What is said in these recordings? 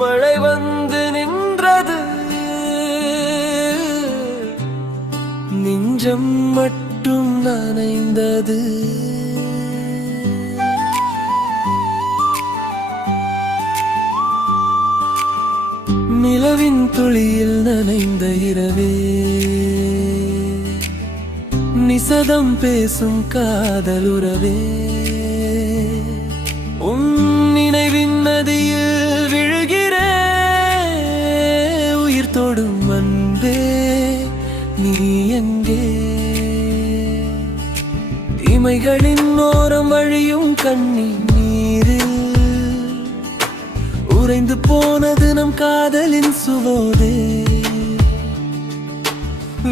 மழை வந்து நின்றது, நெஞ்சம் மட்டும் நனைந்தது. நிலவின் துளியில் நனைந்த இரவே, நிசதம் பேசும் காதலுறவே, உன் நினைவின் நதியில் விழுகிறே, உயிர் தொடும் அன்பே நீ எங்கே? இமைகளின் ஓரம் வழியும் கண்ணீரில் உறைந்து போனது நம் காதலின் சுவோதே.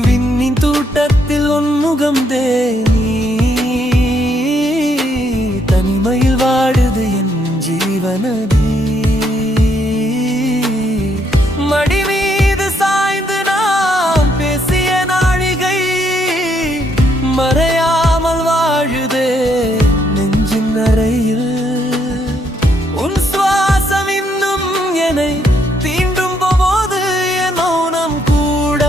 விண்ணின் தூட்டத்தில் உன்முகம் தேனி, தனிமையில் வாடுது என் ஜீவனதி. மடி மீது சாய்ந்து நாம் பேசிய நாழிகை மறையாமல் வாழுதே நெஞ்சின் அறையில். உன் சுவாசம் இன்னும் என்னை தீண்டும் போது என் மௌனம் கூட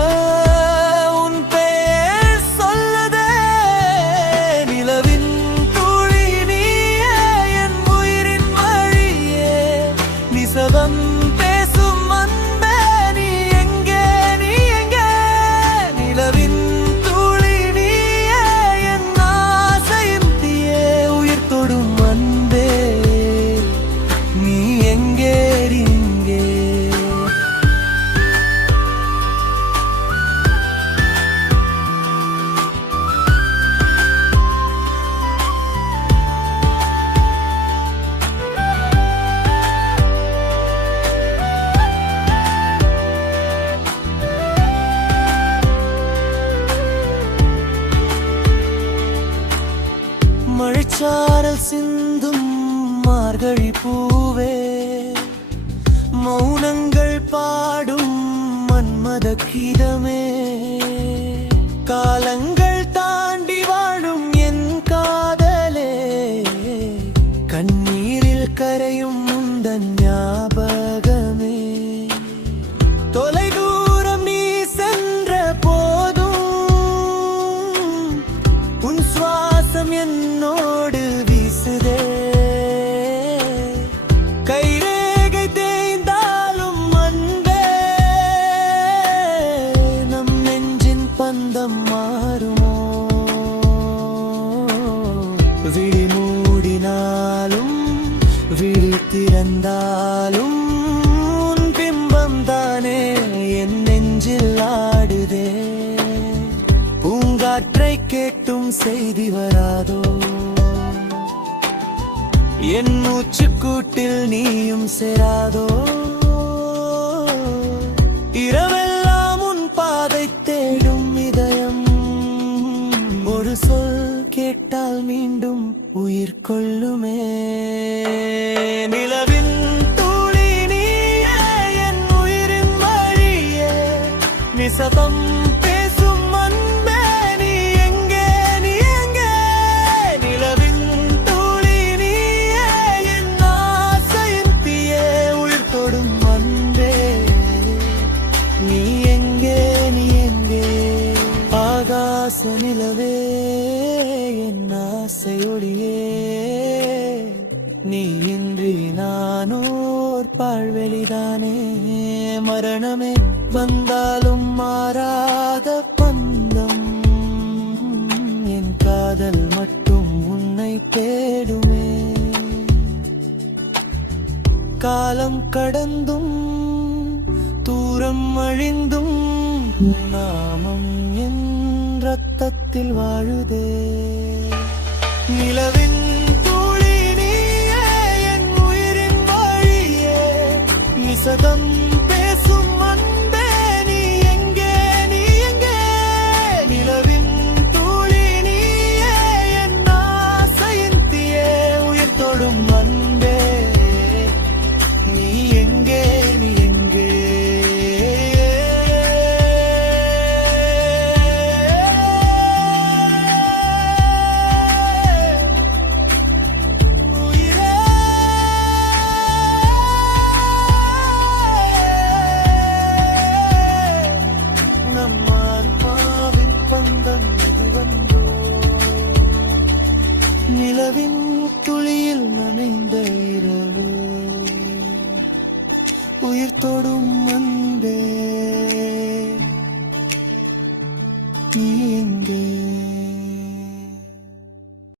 உன் பெயர் சொல்லதே. நிலவின் துளி நீயே, என் உயிரின் வழியே, நிசதம் பேசும் அன்பே நீ எங்கே? நீ எங்கே? நிலவின் துளி நீயே, என் ஆசையின் தீயே, உயிர் தொடும் அன்பே நீ எங்கே? இங்கே மழைச்சாரல் சிந்தும் மார்கழி பூவே, மௌனங்கள் பாடும் மன்மத கீதமே, காலங்கள் தாண்டி வாழும் என் காதலே, கண்ணீரில் கரையும் முந்தன் ஞாபகமே. தொலை தூரம் நீ சென்ற போதும் உன் சுவாசம் என்னோடு வீசுதே. கைரேகை தேய்ந்தாலும் அன்பே, நம் நெஞ்சின் பந்தம் மாறுமோ? விழி மூடினாலும் விழி திறந்தாலும் உன் பிம்பம் தானே என் நெஞ்சில் ஆடுதே. பூங்காற்றை கேட்டும் செய்தி வராதோ? என் மூச்சுக்கூட்டில் நீயும் சேராதோ? இரவெல்லாம் உன் பாதை தேடும் இதயம், ஒரு சொல் கேட்டால் மீண்டும் உயிர் கொள்ளுமே. நிலவின் துளி நீயே, என் உயிரின் வழியே, நிசதம் பேசும் அன்பே நீ எங்கே? நீ எங்கே? நிலவின் துளி நீயே, என் ஆசையின் தீயே, உயிர் தொடும் அன்பே நீ எங்கே? நீ எங்கே? ஆகாச நிலவே, என் ஆசை ஒளியே, நீ இன்றி நானோர் பாழ்வெளிதானே. மரணமே வந்தாலும் மாறாத பந்தம், என் காதல் மட்டும் உன்னை தேடுமே. காலம் கடந்தும் தூரம் அழிந்தும் நாமம் என் ரத்தத்தில் வாழுதே. நிலவின் துளி நீயே, என் உயிரின் வழியே, நிசதம் பேசும் அன்பே நீ எங்கே? நீ எங்கே? நிலவின் துளி நீயே, என் ஆசையின் தீயே, உயிர் தொடும் அன்பே நீ எங்கே? நீ எங்கே? உயிர் தொடும் மண்